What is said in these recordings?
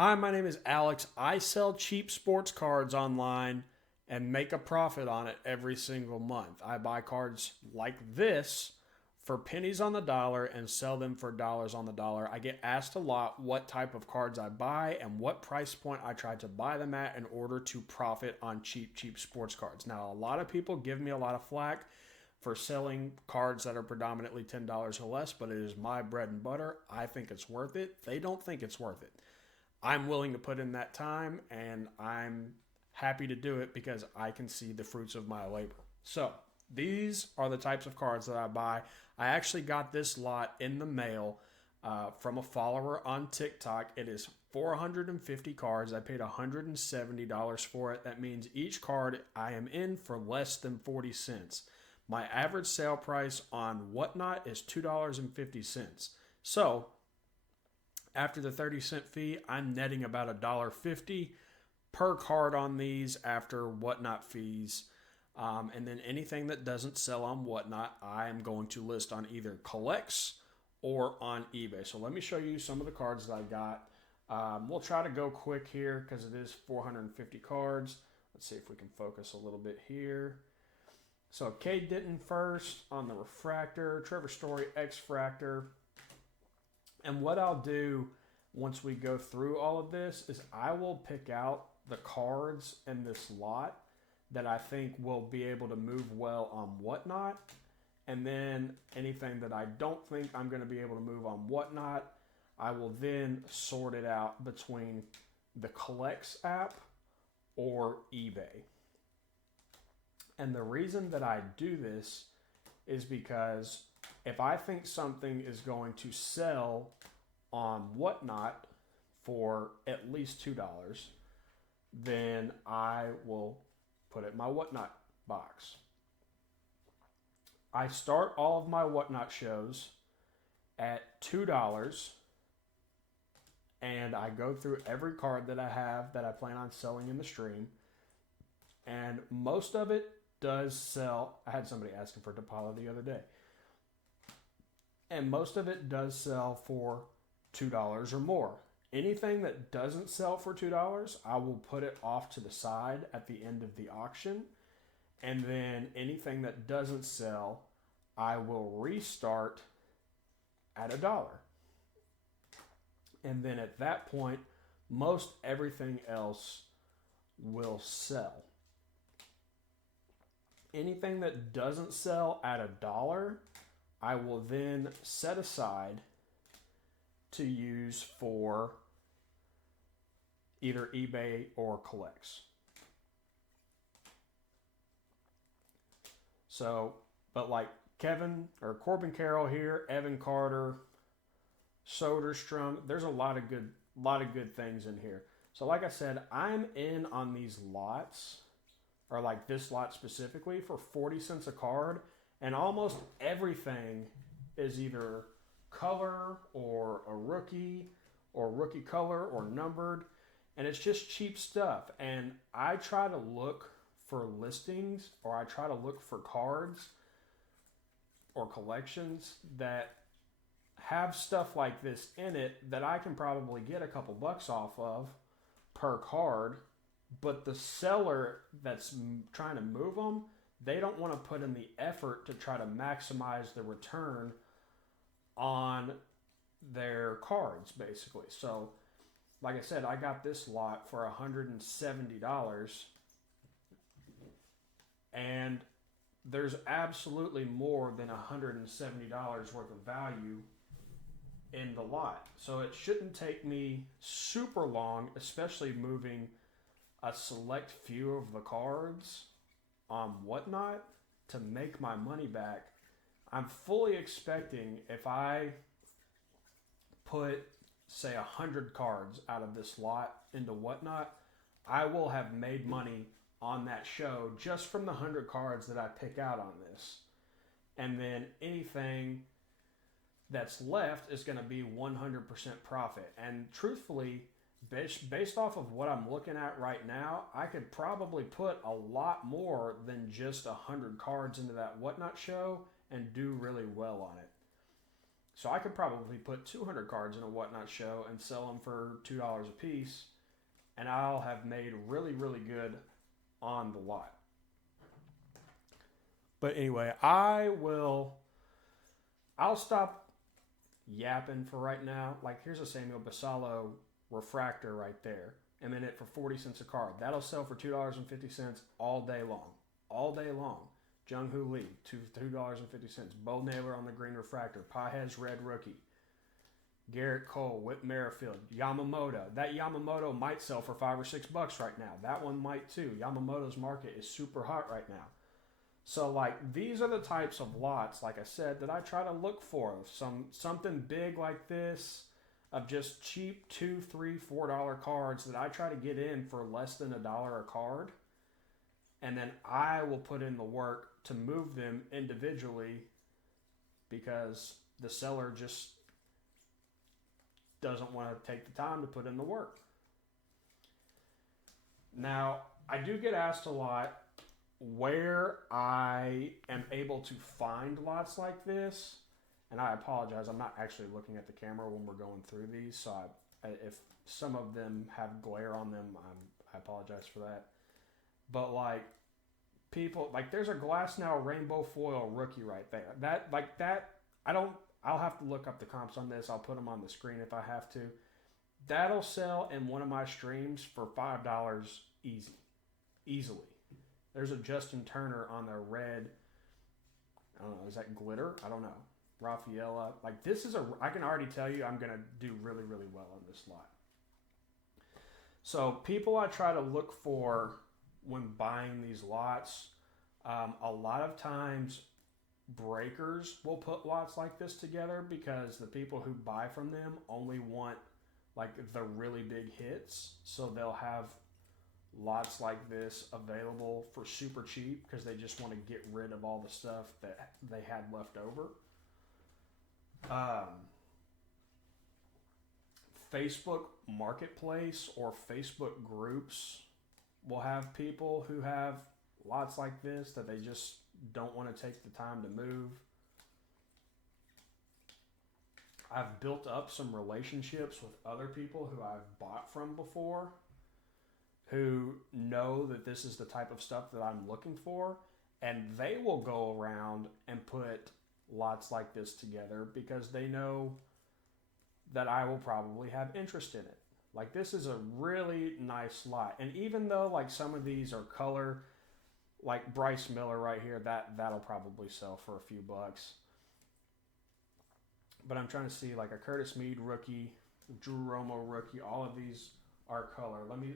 Hi, my name is Alex. I sell cheap sports cards online and make a profit on it every single month. I buy cards like this for pennies on the dollar and sell them for dollars on the dollar. I get asked a lot what type of cards I buy and what price point I try to buy them at in order to profit on cheap sports cards. Now, a lot of people give me a lot of flack for selling cards that are predominantly $10 or less, but it is my bread and butter. I think it's worth it. They don't think it's worth it. I'm willing to put in that time and I'm happy to do it because I can see the fruits of my labor. So, these are the types of cards that I buy. I actually got this lot in the mail from a follower on TikTok. It is 450 cards. I paid $170 for it. That means each card I am in for less than 40 cents. My average sale price on Whatnot is $2.50. So, after the 30-cent fee, I'm netting about $1.50 per card on these after Whatnot fees. And then anything that doesn't sell on Whatnot, I am going to list on either Collects or on eBay. So let me show you some of the cards that I got. We'll try to go quick here because it is 450 cards. Let's see if we can focus a little bit here. So Cade Denton first on the Refractor, Trevor Story X-Fractor. And what I'll do once we go through all of this is I will pick out the cards in this lot that I think will be able to move well on Whatnot. And then anything that I don't think I'm going to be able to move on Whatnot, I will then sort it out between the Collects app or eBay. And the reason that I do this is because if I think something is going to sell on Whatnot for at least $2, then I will put it in my Whatnot box. I start all of my Whatnot shows at $2 and I go through every card that I have that I plan on selling in the stream. And most of it does sell. I had somebody asking for Depala the other day. And most of it does sell for $2 or more. Anything that doesn't sell for $2, I will put it off to the side at the end of the auction. And then anything that doesn't sell, I will restart at $1. And then at that point, most everything else will sell. Anything that doesn't sell at $1, I will then set aside to use for either eBay or Collects. So, but like Corbin Carroll here, Evan Carter, Soderstrom, there's a lot of good things in here. So like I said, I'm in on these lots, or like this lot specifically, for 40 cents a card. And almost everything is either color or a rookie or rookie color or numbered. And it's just cheap stuff. And I try to look for listings, or I try to look for cards or collections that have stuff like this in it that I can probably get a couple bucks off of per card. But the seller that's trying to move them, they don't want to put in the effort to try to maximize the return on their cards, basically. So, like I said, I got this lot for $170, and there's absolutely more than $170 worth of value in the lot. So it shouldn't take me super long, especially moving a select few of the cards on Whatnot, to make my money back. I'm fully expecting if I put, say, 100 cards out of this lot into Whatnot, I will have made money on that show just from the 100 cards that I pick out on this. And then anything that's left is going to be 100% profit. And truthfully, based off of what I'm looking at right now, I could probably put a lot more than just 100 cards into that Whatnot show and do really well on it. So I could probably put 200 cards in a whatnot show and sell them for $2 a piece, and I'll have made really, really good on the lot. But anyway, I'll stop yapping for right now. Like, here's a Samuel Basallo refractor right there. I'm in it for 40 cents a card. That'll sell for $2.50 all day long. All day long. Jung Hoo Lee, $2.50. Bo Naylor on the green refractor. Pages red rookie. Garrett Cole, Whit Merrifield, Yamamoto. That Yamamoto might sell for $5 or $6 right now. That one might too. Yamamoto's market is super hot right now. So, like, these are the types of lots, like I said, that I try to look for. Something big like this, of just cheap $2, $3, $4 cards that I try to get in for less than $1 a card. And then I will put in the work to move them individually because the seller just doesn't want to take the time to put in the work. Now, I do get asked a lot where I am able to find lots like this. And I apologize, I'm not actually looking at the camera when we're going through these, so if some of them have glare on them, I apologize for that. But like, people, like, there's a Glass Now Rainbow Foil rookie right there. I'll have to look up the comps on this. I'll put them on the screen if I have to. That'll sell in one of my streams for $5 easily. There's a Justin Turner on the red, I don't know, is that glitter? I don't know. Rafaela. Like, this is I can already tell you I'm going to do really, really well on this lot. So people I try to look for when buying these lots, a lot of times breakers will put lots like this together because the people who buy from them only want like the really big hits. So they'll have lots like this available for super cheap because they just want to get rid of all the stuff that they had left over. Facebook Marketplace or Facebook groups will have people who have lots like this that they just don't want to take the time to move. I've built up some relationships with other people who I've bought from before who know that this is the type of stuff that I'm looking for, and they will go around and put lots like this together because they know that I will probably have interest in it. Like, this is a really nice lot. And even though like some of these are color, like Bryce Miller right here, that'll probably sell for a few bucks. But I'm trying to see like a Curtis Mead rookie, Drew Romo rookie, all of these are color. Let me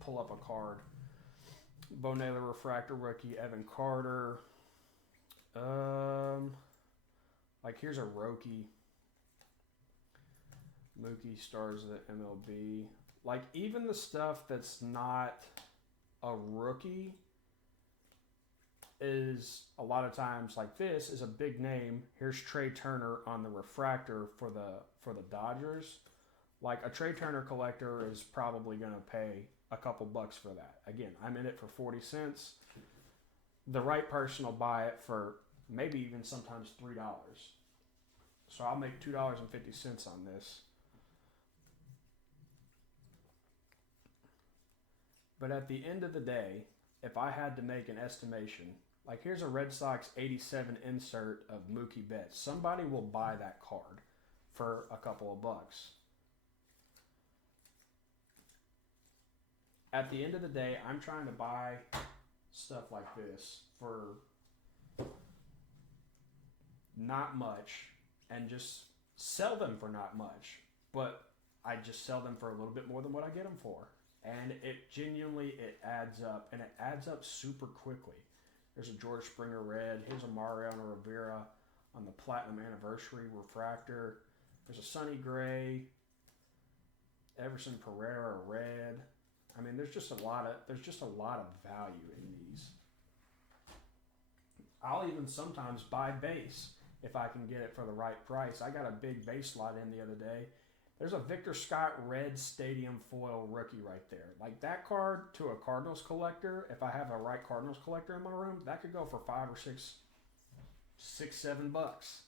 pull up a card. Bo Naylor refractor rookie, Evan Carter. Like, here's a Roki. Mookie stars of the MLB. Like, even the stuff that's not a rookie is a lot of times like this is a big name. Here's Trey Turner on the refractor for the Dodgers. Like, a Trey Turner collector is probably going to pay a couple bucks for that. Again, I'm in it for 40 cents. The right person will buy it for maybe even sometimes $3. So I'll make $2.50 on this. But at the end of the day, if I had to make an estimation, like, here's a Red Sox 87 insert of Mookie Betts. Somebody will buy that card for a couple of bucks. At the end of the day, I'm trying to buy stuff like this for not much and just sell them for not much. But I just sell them for a little bit more than what I get them for. And it adds up, and it adds up super quickly. There's a George Springer red. Here's a Mariano Rivera on the Platinum Anniversary refractor. There's a Sonny Gray, Everson Pereira red. I mean, there's just a lot of value in these. I'll even sometimes buy base if I can get it for the right price. I got a big base lot in the other day. There's a Victor Scott red stadium foil rookie right there. Like, that card to a Cardinals collector, if I have a right Cardinals collector in my room, that could go for $5 or $6, $7.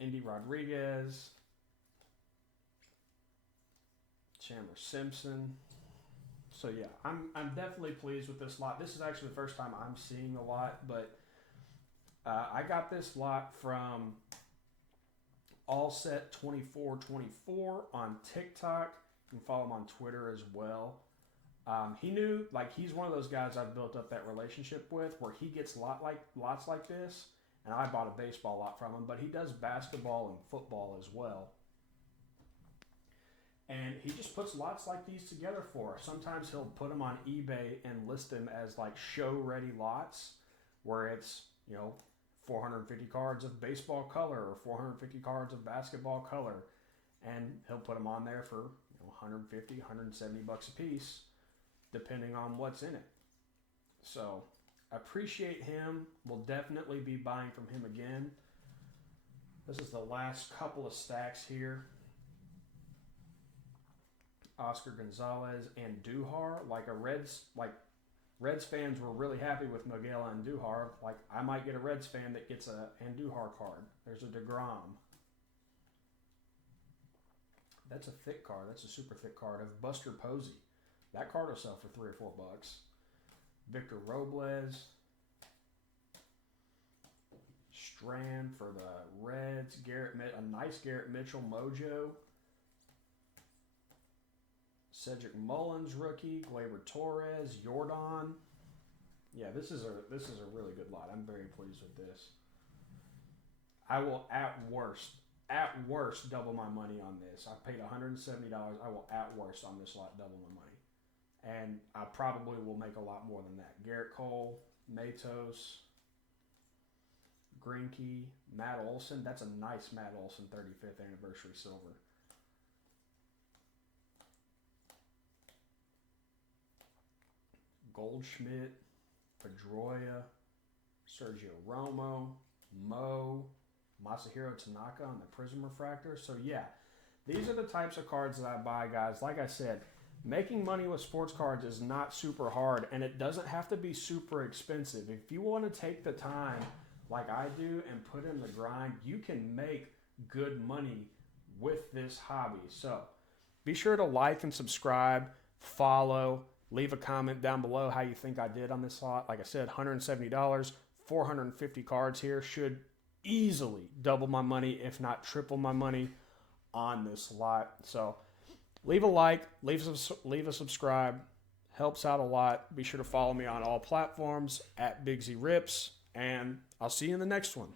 Indy Rodriguez, Chandler Simpson. So yeah, I'm definitely pleased with this lot. This is actually the first time I'm seeing the lot, but I got this lot from Allset2424 on TikTok. You can follow him on Twitter as well. He knew, like, he's one of those guys I've built up that relationship with where he gets lots like this, and I bought a baseball lot from him, but he does basketball and football as well. And he just puts lots like these together for us. Sometimes he'll put them on eBay and list them as like show-ready lots where it's, 450 cards of baseball color or 450 cards of basketball color. And he'll put them on there for 150, 170 bucks a piece, depending on what's in it. So I appreciate him. We'll definitely be buying from him again. This is the last couple of stacks here. Oscar Gonzalez and Duhar, Reds fans were really happy with Miguel Andujar. Like, I might get a Reds fan that gets a Andujar card. There's a DeGrom. That's a thick card. That's a super thick card of Buster Posey. That card will sell for $3 or $4. Victor Robles. Strand for the Reds. A nice Garrett Mitchell Mojo. Cedric Mullins rookie, Gleyber Torres, Jordan. Yeah, this is a really good lot. I'm very pleased with this. I will at worst double my money on this. I paid $170. I will at worst on this lot double my money. And I probably will make a lot more than that. Garrett Cole, Matos, Greinke, Matt Olson. That's a nice Matt Olson 35th anniversary silver. Goldschmidt, Pedroia, Sergio Romo, Mo, Masahiro Tanaka on the Prism Refractor. So yeah, these are the types of cards that I buy, guys. Like I said, making money with sports cards is not super hard, and it doesn't have to be super expensive. If you want to take the time like I do and put in the grind, you can make good money with this hobby. So be sure to like and subscribe, follow, leave a comment down below how you think I did on this lot. Like I said, $170, 450 cards here. Should easily double my money, if not triple my money on this lot. So leave a like, leave a subscribe. Helps out a lot. Be sure to follow me on all platforms at Big Z Rips, and I'll see you in the next one.